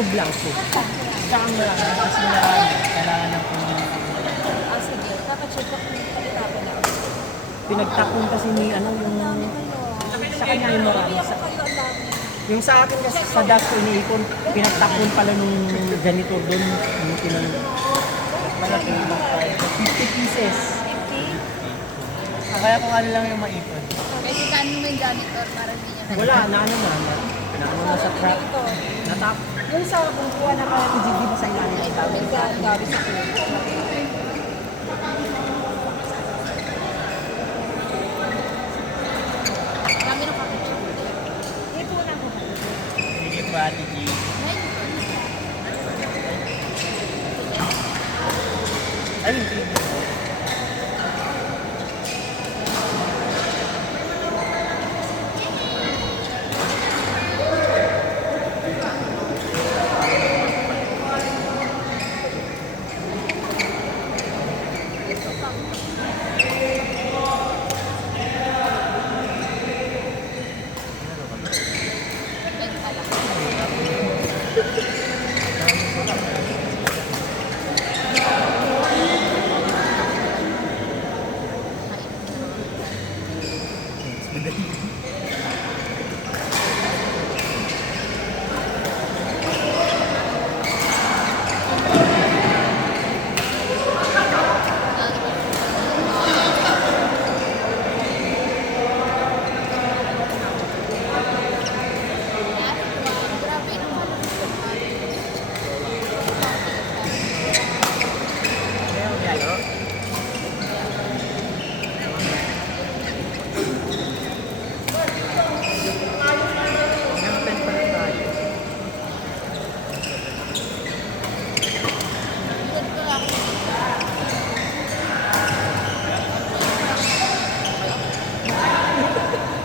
Sub lang, sub. Tsaka mo lang, kasi marami. Kailangan ng pumili. Sige. Dapat check ko kung pagkatapon na. Pinagtakon kasi ni ano yung sa kanya yung marami. Kaya ko kayo ang dami. Yung sa akin kasi sa dasko iniipon, pinagtakon pala nung janitor doon. Yung pinang malaki yung 50 pieces. 50? Kaya kung ano lang yung maipon. Kasi kanin mo yung janitor para hindi niya Wala, naano na sa trap. Natap. Yung sa kungkuha na kaya ni Gigi ba sa ilalim? Ay, gabi sa kulo. Kami ng kapit. Ito na ko. Sige ba, Ate G? Ay, hindi.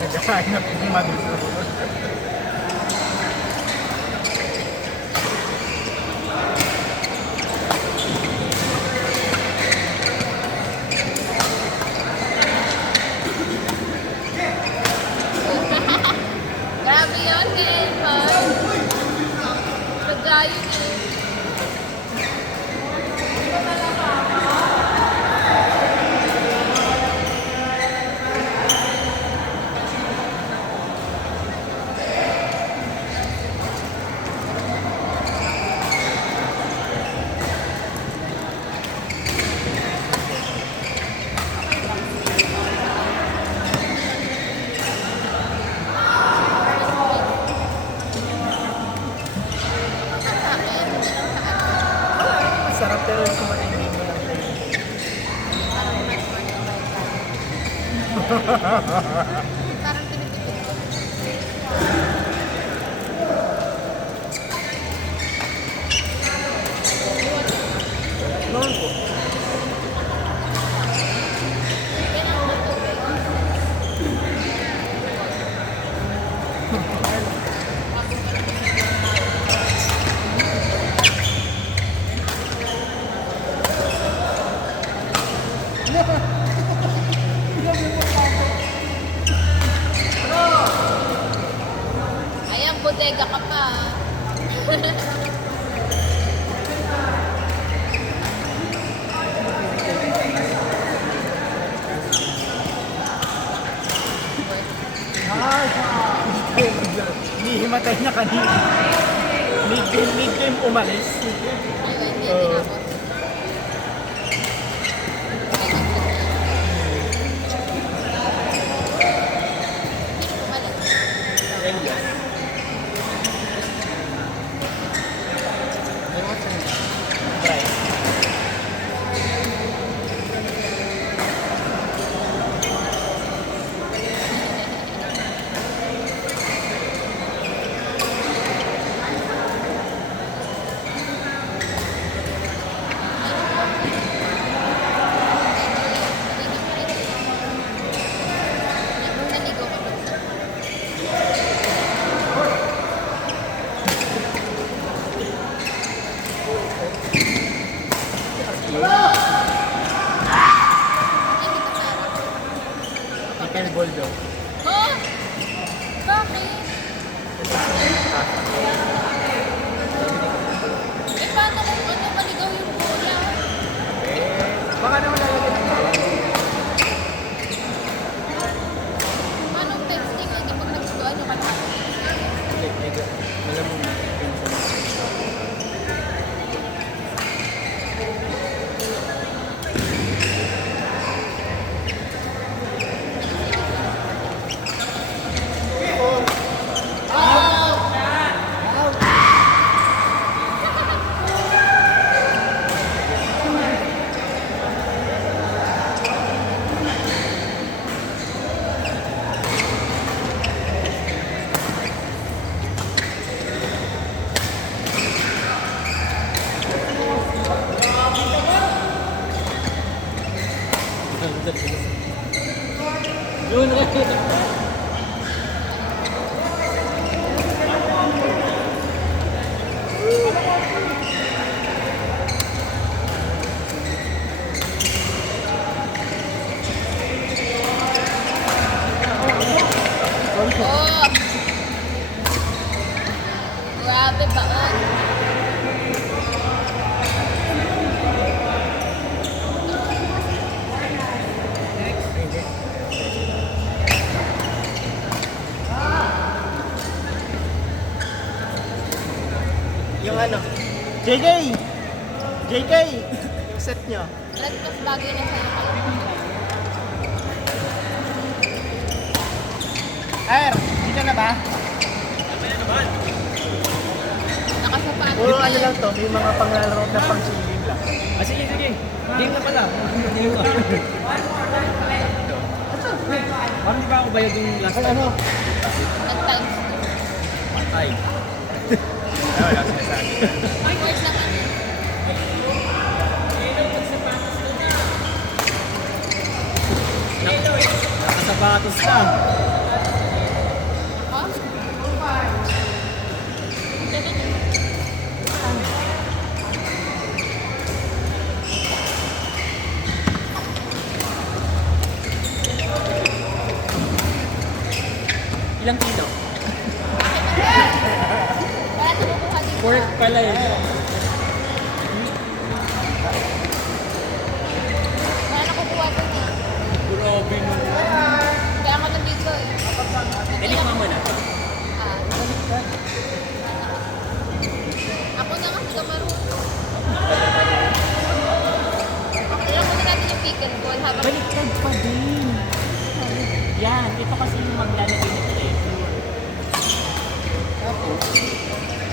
Nagkakain na po magulo. Grabe yun eh. Pagkayo eh. Sarap pero yung kumain mo lang tayo. Parang pinipipit ko. Noon po. Ayan, bodega ka pa. Hihimatay na kanina. Mid-game umalis. Ay, hindi Oo. tinapos. Nung naligo ka ba? medyo malamang na. Yun, Oh! Grabe baon. Yung ano, JK! JK! Yung set nyo. Lagpas bagay na sa'yo pala. Air, dito na ba? Nakasapatos Puro na ano yun. lang to, may mga panglalaro na pang swimming lang. Ah, sige, sige. Game na pala. Game ka. Parang di ba ako bayad yung last time? Ano? Nag-times. Ay. Wala sinasabi. Words lang ano. Nakasapatos ka. Oh? Ilang kilo? Wala nakukuha din. Pork pala eh. Wala nakukuha din eh. Grabe mo. Kaya ako nandito eh. Nalikma mo na. Ah. Ako na nga, hindi marunong. Alam mo na natin yung pickle ball habang... Baliktad pa din. Yan, ito kasi yung maglalagay ng flavor. Tapos,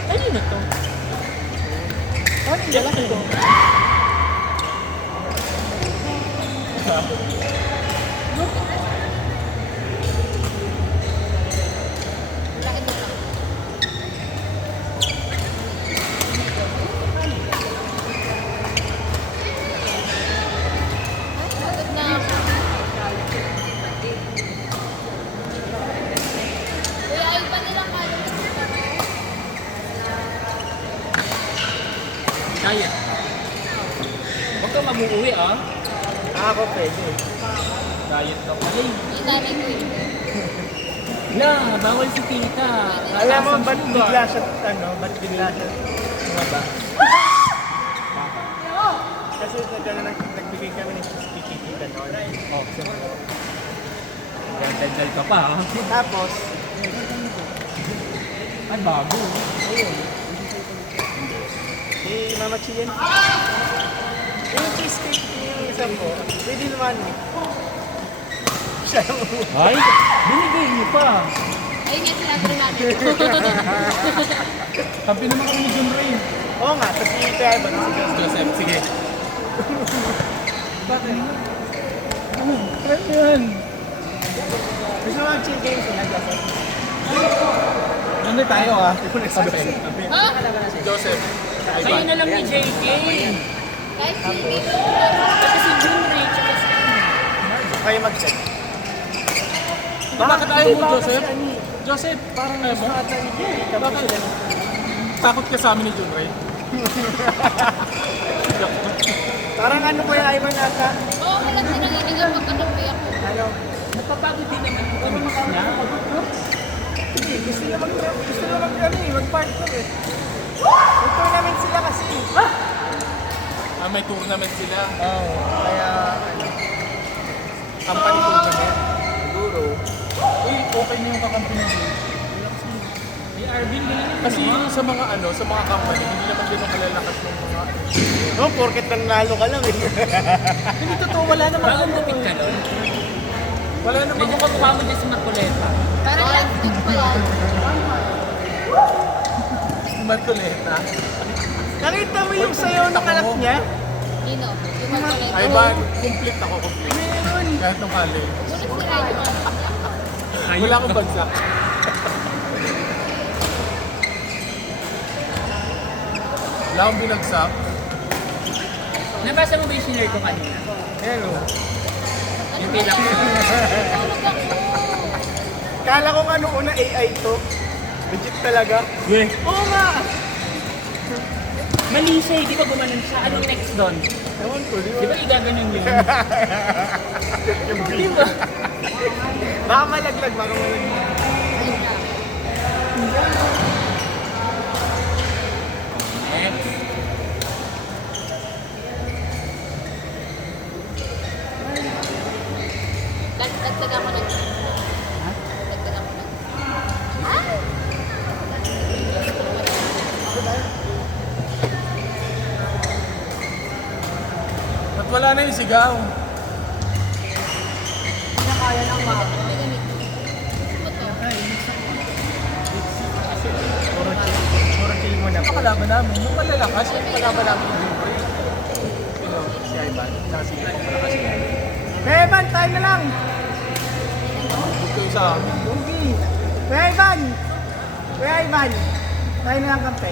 ano na to? Ano yung lalaki to? Bakit mo lang? Ay, pagod na ako. Kuya, ay pa nilang kala mo sa Kaya. Huwag ka mamuuwi ah. Ako pwede. Diet ka pala eh. yung nanay ko yun. La, bawal si tita. Alam mo, ba't bigla siya, ano, ba't bigla siya tumaba? Kasi nagbigay kami ng kikikita noon. Oh, siyempre. Daldal ka pa ah. Tapos, Ay, bago. ayun. Si Mama Chien. Yung cheesecake yung isa mo, pwede naman eh. Siya yung Ay, binigay niyo pa. Ayun nga sinabi rin namin. Kampi naman kami ni John Ray. Oo nga, tapos si Kuya Ivan, si Joseph. Joseph, sige. Bakit? Ano? Ano yan? Gusto mo mag-chill games sila, Joseph? Nandun tayo ah. Sabi. Ha? Joseph. Kayo na lang ni JK. Kahit sige. Kasi si Jun Ray, tsaka si kayo mag-set. Bakit ayaw mo, Joseph? Kasi, ani, Joseph, parang ayaw mo? gusto ata ni JK, tapos sila. Takot ka sa amin ni John Ray. Parang ano ko yung Ivan ata? Oo, walang sinanginig ang pagkanabi ako. Ano? Napapagod din naman yung comics niya. Hindi, gusto niya mag-partner eh. May tournament sila kasi. Ah, may tournament sila. Oo, kaya ano, company tournament. Siguro. Uy, okay na yung kakampi ng John. Arvin, kasi yung sa mga ano, sa mga company, hindi naman ganun kalalakas ng mga No, porket nanalo ka lang eh. Hindi totoo, wala naman. Bakit lupit ka nun? Wala naman. Medyo pagkuha mo dyan sa Marcoleta. Parang plastic pa yan. Marcoleta. Nakita mo yung sayaw ng anak niya? Nino, yung magkulit. Ay ba, complete ako, complete. Kahit nung college. Ngunit sila yung Wala akong bagsak. Wala akong binagsak. Nabasa mo ba yung shinare ko kanina? Hello. Yung bilang ko. Kala ko ano una AI to. Legit talaga. Weh. Oo nga. Mali siya, di ba gumanon siya? Anong next doon? Ewan ko, di Di ba igaganon yun? Di ba? Baka malaglag, baka malaglag. Next. Dagdagan mo lang. Dagdagan mo lang. At wala na yung sigaw. May ganito. Ano to? Puro chill mo na Ano po. kalaban namin? Yung malalakas, yung kalaban namin yung Jeffrey. Sino? Si Ivan. Tsaka si malakas yun. Beban, tayo na lang. Huwag kayo sa amin. Lugi. Kuya Ivan. Kuya Ivan. Tayo na lang kampe.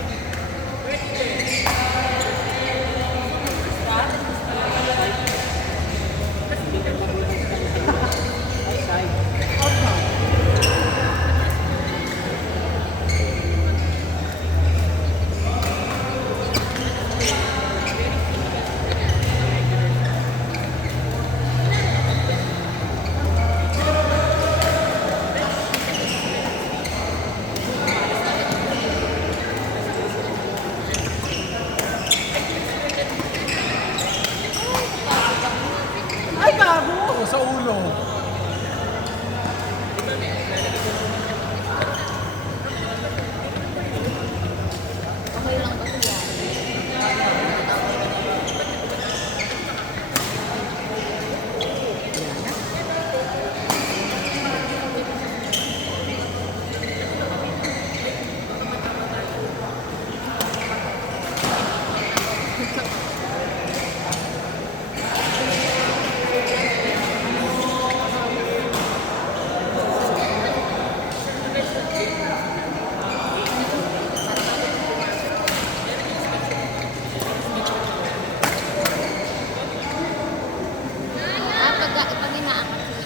Ay, gago. Oo, sa ulo. Okay lang ba siya? Pag inaangat siya.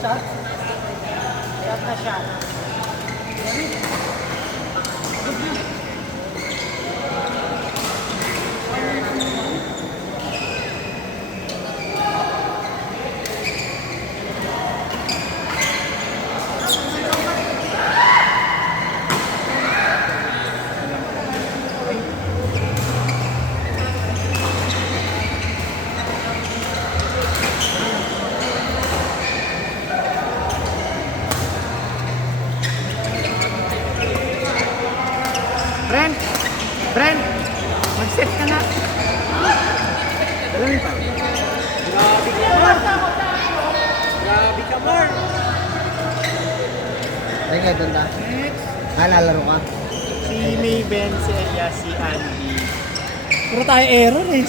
Shot? Shot na shot. Brent! Brent! Mag-set ka na! Dalawin pa. Grabe ka, Mark! Grabe ka, Mark! Ay, nga doon ta. Lalaro ka. Si Mayben, si Elias, si Andy. Puro tayo error eh.